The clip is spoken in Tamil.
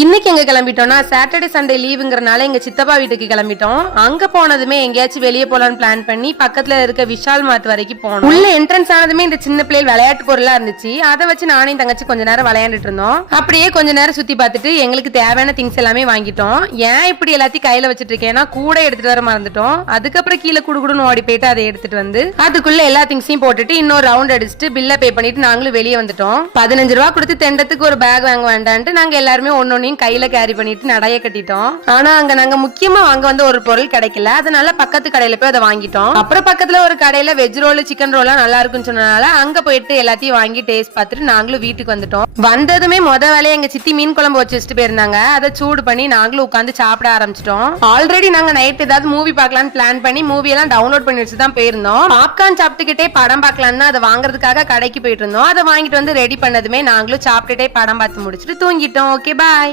இன்னைக்கு எங்க கிளம்பிட்டோம்னா சாட்டர்டே சண்டே லீவுங்கறனால எங்க சித்தப்பா வீட்டுக்கு கிளம்பிட்டோம். அங்க போனதுமே எங்கேயாச்சும் வெளியே போலான்னு பிளான் பண்ணி பக்கத்துல இருக்க விஷால் மார்ட் வரைக்கும் போனோம். உள்ள என்ட்ரன்ஸ் ஆனதுமே இந்த சின்ன பிள்ளைகள் விளையாட்டு பொருளா இருந்துச்சு. அதை வச்சு நானும் தங்கச்சி கொஞ்ச நேரம் விளையாண்டுட்டு இருந்தோம். அப்படியே கொஞ்ச நேரம் சுத்தி பார்த்துட்டு எங்களுக்கு தேவையான திங்ஸ் எல்லாமே வாங்கிட்டோம். ஏன் இப்படி எல்லாத்தையும் கையில வச்சிட்டு இருக்கேன்னா கூட எடுத்துட்டு வர மறந்துட்டோம். அதுக்கப்புறம் கீழே குடுகுடுன்னு ஓடி போயிட்டு அதை எடுத்துட்டு வந்து அதுக்குள்ள எல்லா திங்ஸையும் போட்டுட்டு இன்னொரு ரவுண்ட் அடிச்சுட்டு பில்ல பே பண்ணிட்டு நாங்களும் வெளியே வந்துட்டோம். 15 ரூபா கொடுத்து தெண்டத்துக்கு ஒரு பேக் வாங்க வேண்டான்ட்டு நாங்க எல்லாருமே ஒன்னொன்னு கையில கேரி பண்ணிட்டு நடைய கட்டிட்டோம். ஆனா அங்க நாங்க முக்கியமா வாங்க வந்த ஒரு பொருள் கிடைக்கல. அதனால பக்கத்து கடையில போய் அதை வாங்கிட்டோம். அப்புறம் பக்கத்துல ஒரு கடையில வெஜ் ரோல் சிக்கன் ரோல் நல்லா இருக்குன்னு சொன்னனால அங்க போயிட்டு எல்லாத்தையும் வாங்கி டேஸ்ட் பார்த்துட்டு நாங்களும் வீட்டுக்கு வந்துட்டோம். வந்ததுமே முத வேலையை எங்க சித்தி மீன் குழம்பு வச்சு வச்சுட்டு போயிருந்தாங்க. அதை சூடு பண்ணி நாங்களும் உட்காந்து சாப்பிட ஆரம்பிச்சிட்டோம். ஆல்ரெடி நாங்க நைட் ஏதாவது மூவி பார்க்கலாம்னு பிளான் பண்ணி மூவி எல்லாம் டவுன்லோட் பண்ணி வச்சு தான் போயிருந்தோம். பாப்கார்ன் சாப்பிட்டுக்கிட்டே படம் பார்க்கலாம்னு அதை வாங்குறதுக்காக கடைக்கு போயிட்டு இருந்தோம். அதை வாங்கிட்டு வந்து ரெடி பண்ணதுமே நாங்களும் சாப்பிட்டுட்டே படம் பார்த்து முடிச்சுட்டு தூங்கிட்டோம். Okay bye.